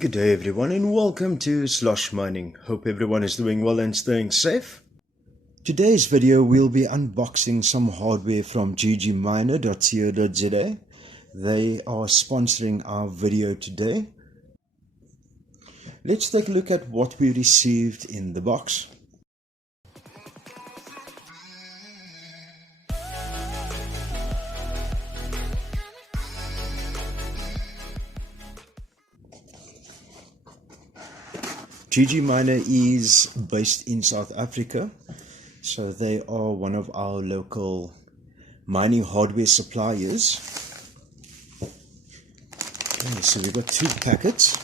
Good day everyone and welcome to Slosh Mining. Hope everyone is doing well and staying safe. Today's video we'll be unboxing some hardware from ggminer.co.za. They are sponsoring our video today. Let's take a look at what we received in the box. ggminer is based in South Africa, so they are one of our local mining hardware suppliers. Okay, so we've got two packets,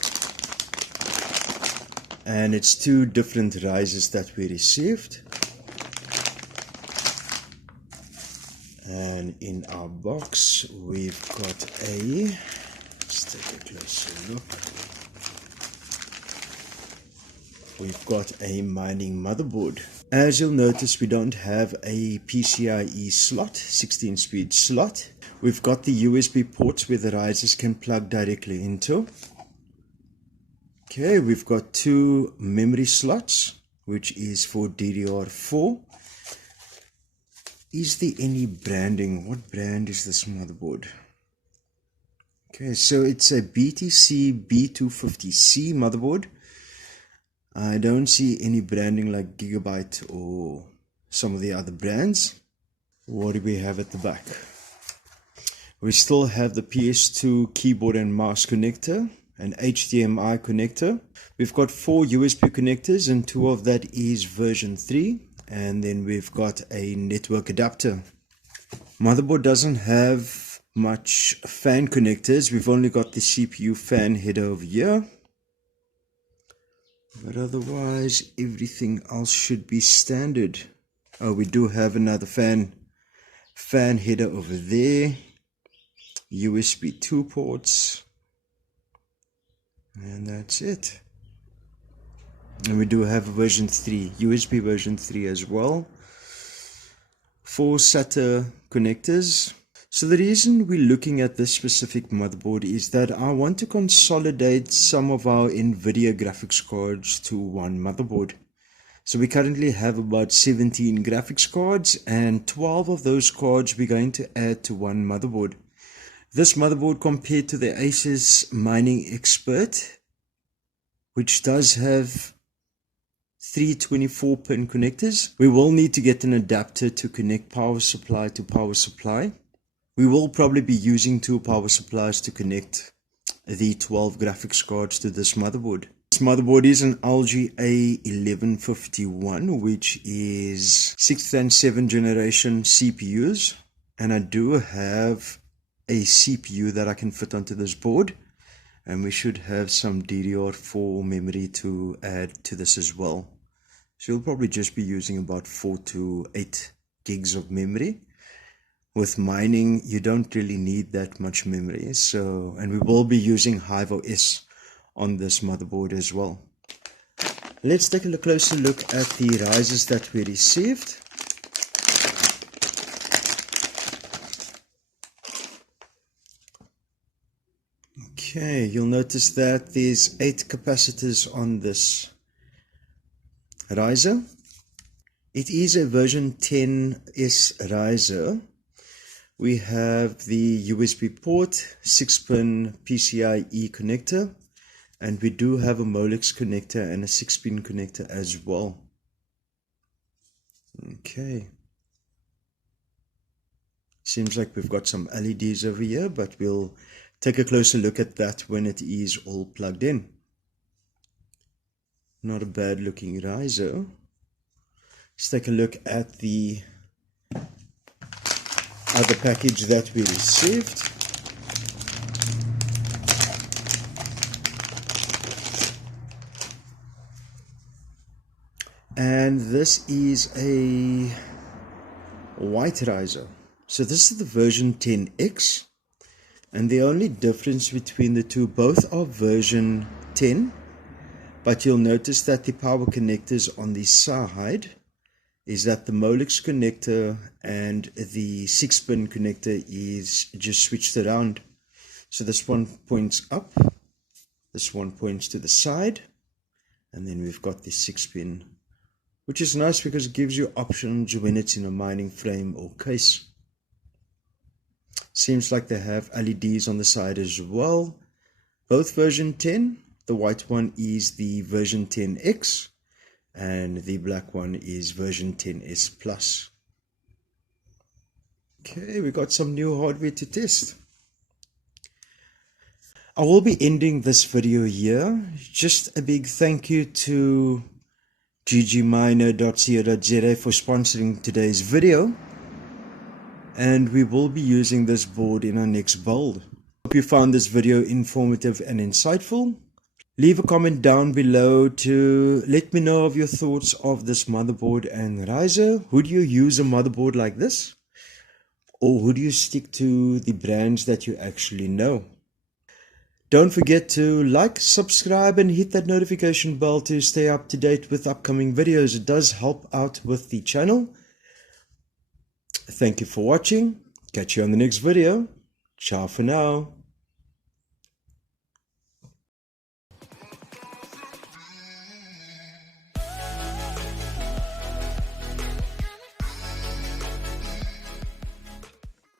and it's two different risers that we received. And in our box we've got let's take a closer look. We've got a mining motherboard. As you'll notice, we don't have a PCIe slot, 16-speed slot. We've got the USB ports where the risers can plug directly into. Okay, we've got two memory slots, which is for DDR4. Is there any branding? What brand is this motherboard? Okay, so it's a BTC B250C motherboard. I don't see any branding like Gigabyte or some of the other brands. What do we have at the back? We still have the PS2 keyboard and mouse connector, an HDMI connector. We've got 4 USB connectors and 2 of that is version 3. And then we've got a network adapter. Motherboard doesn't have much fan connectors. We've only got the CPU fan header over here. But otherwise, everything else should be standard. Oh, we do have another fan header over there. USB 2 ports. And that's it. And we do have a version 3, USB version 3 as well. 4 SATA connectors. So the reason we're looking at this specific motherboard is that I want to consolidate some of our NVIDIA graphics cards to one motherboard. So we currently have about 17 graphics cards, and 12 of those cards we're going to add to one motherboard. This motherboard, compared to the Asus Mining Expert, which does have 3 24-pin connectors, we will need to get an adapter to connect power supply to power supply. We will probably be using 2 power supplies to connect the 12 graphics cards to this motherboard. This motherboard is an LG A1151, which is 6th and 7th generation CPUs. And I do have a CPU that I can fit onto this board. And we should have some DDR4 memory to add to this as well. So you'll probably just be using about 4 to 8 gigs of memory. With mining, you don't really need that much memory. And we will be using Hive OS on this motherboard as well. Let's take a closer look at the risers that we received. Okay, you'll notice that there's 8 capacitors on this riser. It is a version 10S riser. We have the USB port, 6-pin PCIe connector, and we do have a Molex connector and a 6-pin connector as well. Okay. Seems like we've got some LEDs over here, but we'll take a closer look at that when it is all plugged in. Not a bad looking riser. Let's take a look at the other package that we received. And this is a white riser. So this is the version 10X, and the only difference between the two, both are version 10, but you'll notice that the power connectors on the side is that the Molex connector and the 6-pin connector is just switched around. So this one points up This one points to the side, and then we've got the 6-pin, which is nice because it gives you options when it's in a mining frame or case. Seems like they have LEDs on the side as well. Both version 10. The white one is the version 10X, and the black one is version 10S Plus. Okay, we got some new hardware to test. I will be ending this video here. Just a big thank you to ggminer.co.za for sponsoring today's video. And we will be using this board in our next build. Hope you found this video informative and insightful. Leave a comment down below to let me know of your thoughts of this motherboard and riser. Would you use a motherboard like this? Or would you stick to the brands that you actually know? Don't forget to like, subscribe, and hit that notification bell to stay up to date with upcoming videos. It does help out with the channel. Thank you for watching. Catch you on the next video. Ciao for now.